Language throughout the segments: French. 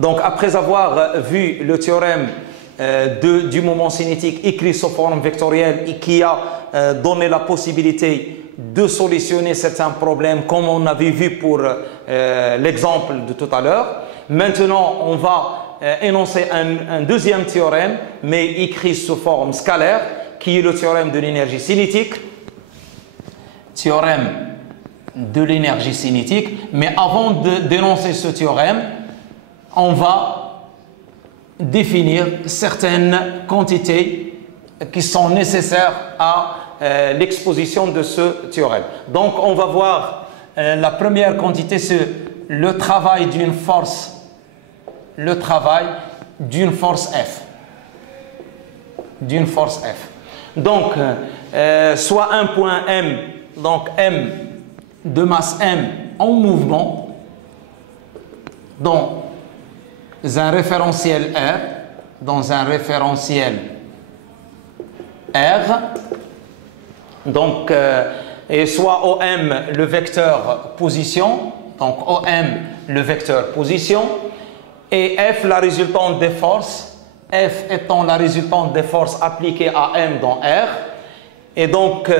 Donc, après avoir vu le théorème du moment cinétique écrit sous forme vectorielle et qui a donné la possibilité de solutionner certains problèmes comme on avait vu pour l'exemple de tout à l'heure, maintenant on va énoncer un deuxième théorème mais écrit sous forme scalaire qui est le théorème de l'énergie cinétique. Théorème de l'énergie cinétique. Mais avant d'énoncer ce théorème, on va définir certaines quantités qui sont nécessaires à l'exposition de ce théorème. Donc, on va voir la première quantité, c'est le travail d'une force, F. D'une force F. Donc, soit un point M, donc M de masse M en mouvement, dans un référentiel R, donc, et soit OM le vecteur position, donc OM le vecteur position, et F la résultante des forces, F étant la résultante des forces appliquées à M dans R. Et donc,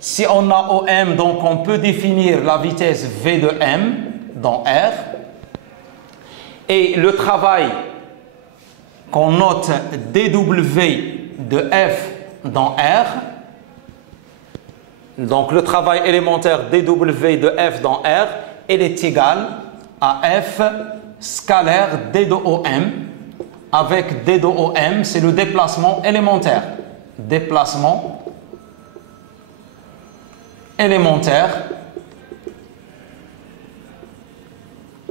si on a OM, donc on peut définir la vitesse V de M dans R. Et le travail qu'on note dW de F dans R, donc le travail élémentaire dW de F dans R, il est égal à F scalaire d de OM, avec d de OM, c'est le déplacement élémentaire. Déplacement élémentaire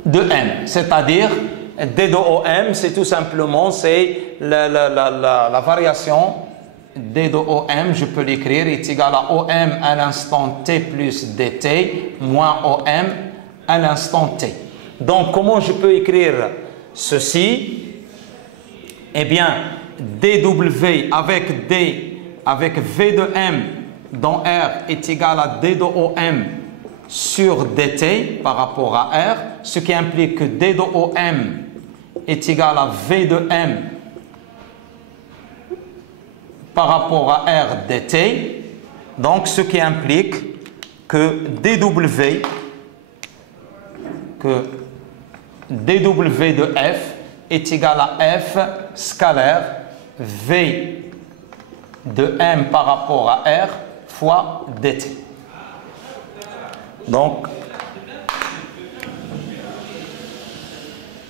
de M, c'est-à-dire d de OM, c'est tout simplement la variation d de OM, je peux l'écrire, est égal à OM à l'instant t plus dt moins OM à l'instant t. Donc, comment je peux écrire ceci? Eh bien, dW avec V de M dans R est égal à d de OM sur dt par rapport à R, ce qui implique que d de OM est égal à V de M par rapport à R dt, donc ce qui implique que dW de F est égal à F scalaire V de M par rapport à R fois dt. Donc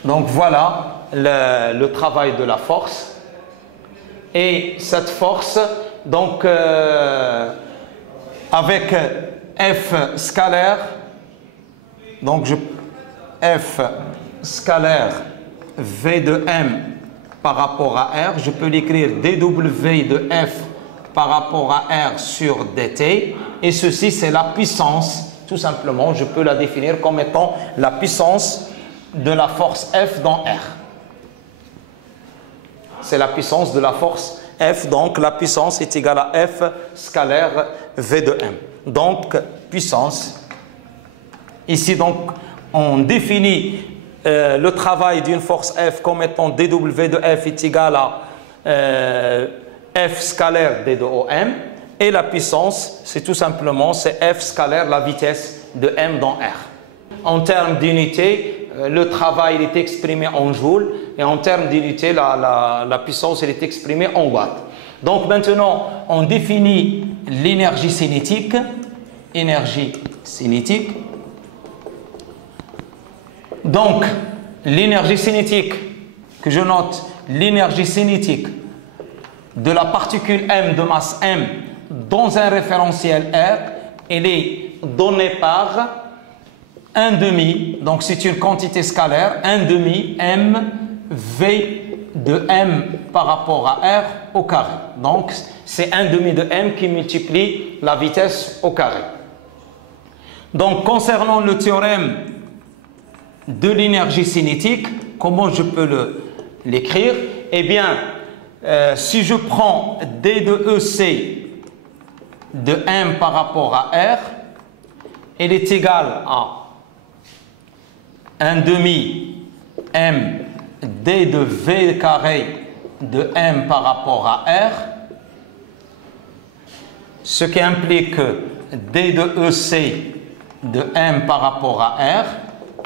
voilà le travail de la force. Et cette force, donc avec F scalaire, donc F scalaire V de M par rapport à R, je peux l'écrire dW de F par rapport à R sur dt, et ceci c'est la puissance, tout simplement, je peux la définir comme étant la puissance de la force F dans R. C'est la puissance de la force F, donc la puissance est égale à F scalaire V de M. Donc, puissance. Ici, donc, on définit le travail d'une force F comme étant dW de F est égal à F scalaire d de OM. Et la puissance, c'est tout simplement, c'est F scalaire la vitesse de M dans R. En termes d'unité, le travail il est exprimé en joules, et en termes d'unité, la puissance elle est exprimée en watts. Donc maintenant, on définit l'énergie cinétique. Énergie cinétique. Donc, l'énergie cinétique, que je note, l'énergie cinétique de la particule M de masse M dans un référentiel R, elle est donnée par 1/2, donc c'est une quantité scalaire, 1/2 M V de M par rapport à R au carré. Donc, c'est 1/2 de M qui multiplie la vitesse au carré. Donc, concernant le théorème de l'énergie cinétique, comment je peux l'écrire? Eh bien, si je prends D de EC de M par rapport à R, elle est égale à 1/2 M D de V carré de M par rapport à R, ce qui implique que D de EC de M par rapport à R,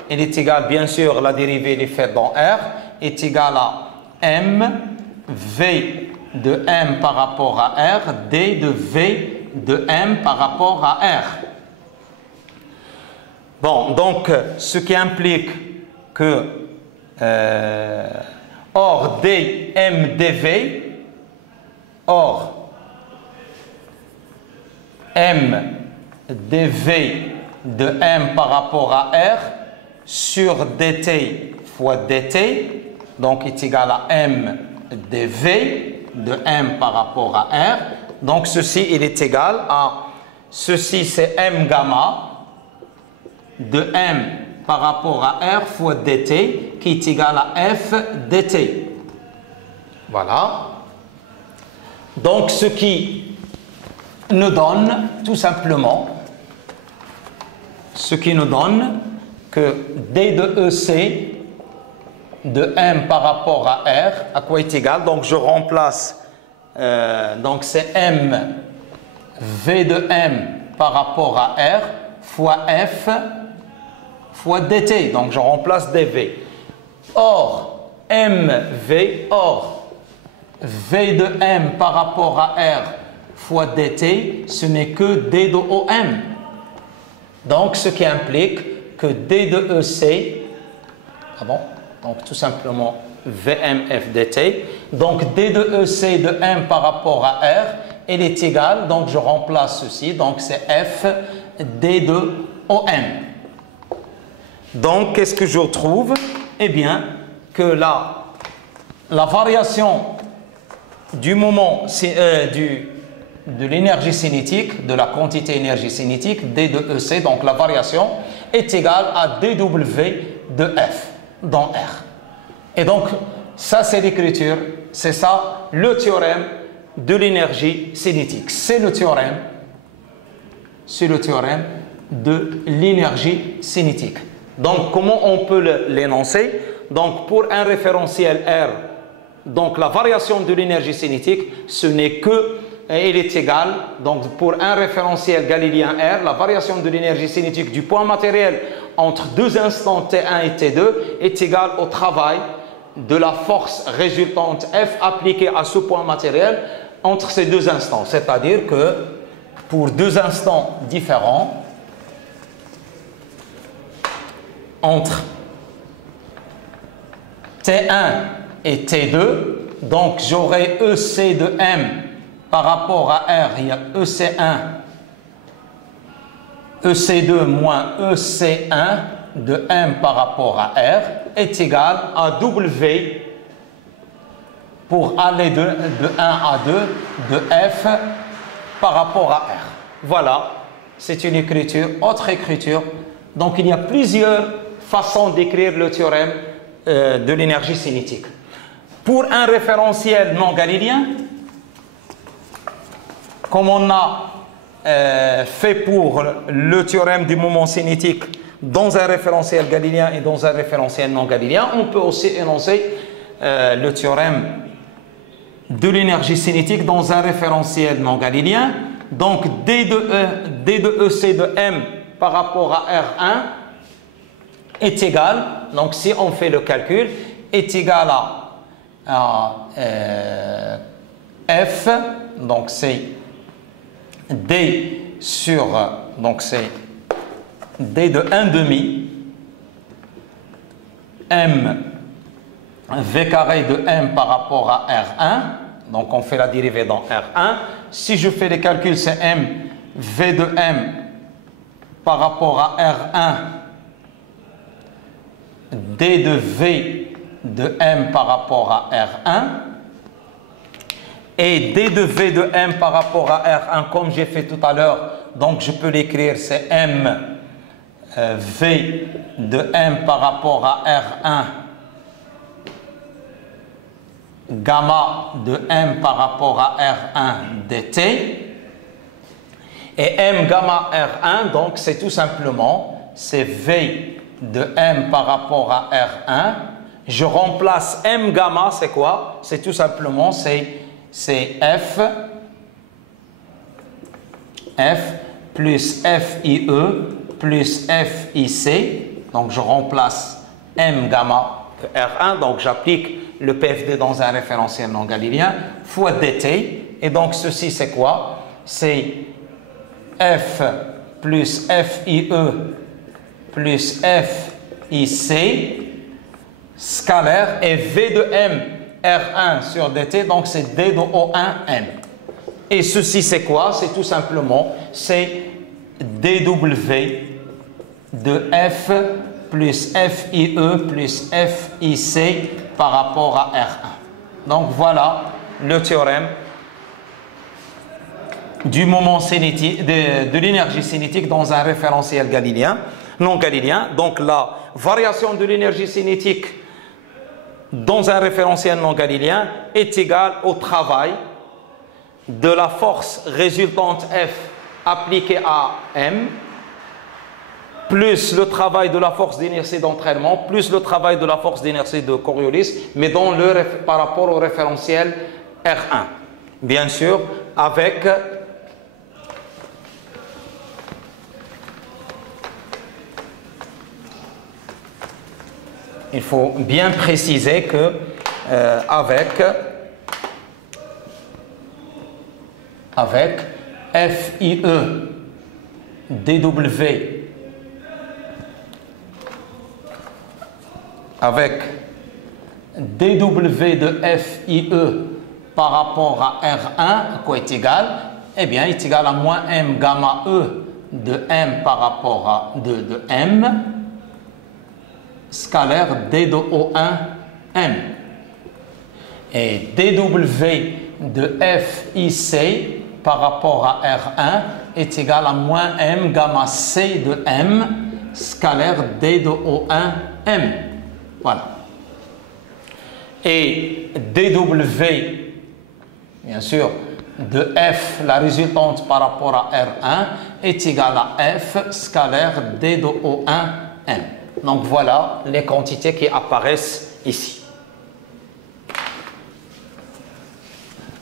il est égal, bien sûr, la dérivée est faite dans R, est égal à M V de M par rapport à R, D de V de M par rapport à R. Bon, donc, ce qui implique que or D M dV, or M dV de M par rapport à R sur dt fois dt, donc est égal à M dV de M par rapport à R. Donc ceci, il est égal à, ceci c'est M gamma de M par rapport à R fois dt qui est égal à F dt. Voilà. Donc ce qui nous donne tout simplement, ce qui nous donne que D de EC de M par rapport à R, à quoi est égal? Donc je remplace, donc c'est M V de M par rapport à R fois F fois dt, donc je remplace dV. Or MV, or V de M par rapport à R fois dt, ce n'est que D de OM. Donc ce qui implique que D de EC, donc tout simplement VMF dt, donc D de EC de M par rapport à R, elle est égale, donc je remplace ceci, donc c'est F D de OM. Donc qu'est-ce que je trouve? Eh bien que la variation du moment de l'énergie cinétique, de la quantité énergie cinétique, D de EC, donc la variation, est égale à dW de F dans R. Et donc, ça c'est l'écriture, c'est ça le théorème de l'énergie cinétique. C'est le théorème de l'énergie cinétique. Donc, comment on peut l'énoncer? Donc, pour un référentiel R, donc la variation de l'énergie cinétique, ce n'est que, il est égal, donc pour un référentiel galiléen R, la variation de l'énergie cinétique du point matériel entre deux instants T1 et T2 est égale au travail de la force résultante F appliquée à ce point matériel entre ces deux instants. C'est-à-dire que pour deux instants différents, entre T1 et T2, donc j'aurai EC de M par rapport à R, il y a EC1, EC2 moins EC1 de M par rapport à R est égal à W pour aller de 1 à 2 de F par rapport à R. Voilà, c'est une écriture, autre écriture. Donc il y a plusieurs façons d'écrire le théorème de l'énergie cinétique. Pour un référentiel non galiléen, comme on a fait pour le théorème du moment cinétique dans un référentiel galiléen et dans un référentiel non galiléen, on peut aussi énoncer le théorème de l'énergie cinétique dans un référentiel non galiléen. Donc D de EC de M par rapport à R1 est égal, donc si on fait le calcul, est égal à F, donc c'est D sur, donc c'est D de 1/2 M V carré de M par rapport à R1, donc on fait la dérivée dans R1. Si je fais les calculs, c'est M V de M par rapport à R1, D de V de M par rapport à R1, et D de V de M par rapport à R1, comme j'ai fait tout à l'heure, donc je peux l'écrire, c'est M V de M par rapport à R1 gamma de M par rapport à R1 dt. Et M gamma R1, donc c'est tout simplement, c'est V de M par rapport à R1 je remplace M gamma, c'est quoi? C'est tout simplement, c'est F plus FIE plus FIC. Donc, je remplace M gamma R1. Donc, j'applique le PFD dans un référentiel non galiléen fois dt. Et donc, ceci, c'est quoi? C'est F plus FIE plus FIC scalaire et V de M R1 sur dt. Donc, c'est D de O1M. Et ceci, c'est quoi? C'est tout simplement, c'est dW de F plus FIE plus FIC par rapport à R1. Donc, voilà le théorème du moment cinétique, de l'énergie cinétique dans un référentiel galiléen, non galiléen. Donc, la variation de l'énergie cinétique dans un référentiel non galiléen est égale au travail de la force résultante F appliquée à M, plus le travail de la force d'inertie d'entraînement, plus le travail de la force d'inertie de Coriolis, mais par rapport au référentiel R1. Bien sûr, avec il faut bien préciser que avec FIE DW avec dW de FIE par rapport à R1, quoi est égal? Eh bien, est égal à moins M gamma E de M par rapport à de M scalaire D de O1M. Et dW de FIC par rapport à R1 est égal à moins M gamma C de M scalaire D de O1M. Voilà. Et dW, bien sûr, de F, la résultante par rapport à R1, est égale à F scalaire D de O1M. Donc voilà les quantités qui apparaissent ici.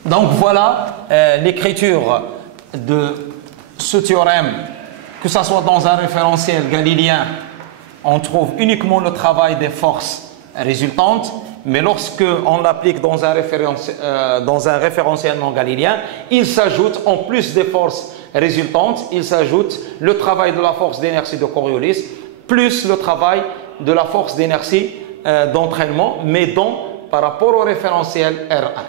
Donc voilà l'écriture de ce théorème, que ce soit dans un référentiel galiléen, on trouve uniquement le travail des forces résultantes, mais lorsque on l'applique dans un référentiel non galiléen, il s'ajoute, en plus des forces résultantes, il s'ajoute le travail de la force d'inertie de Coriolis, plus le travail de la force d'inertie d'entraînement, mais par rapport au référentiel R1.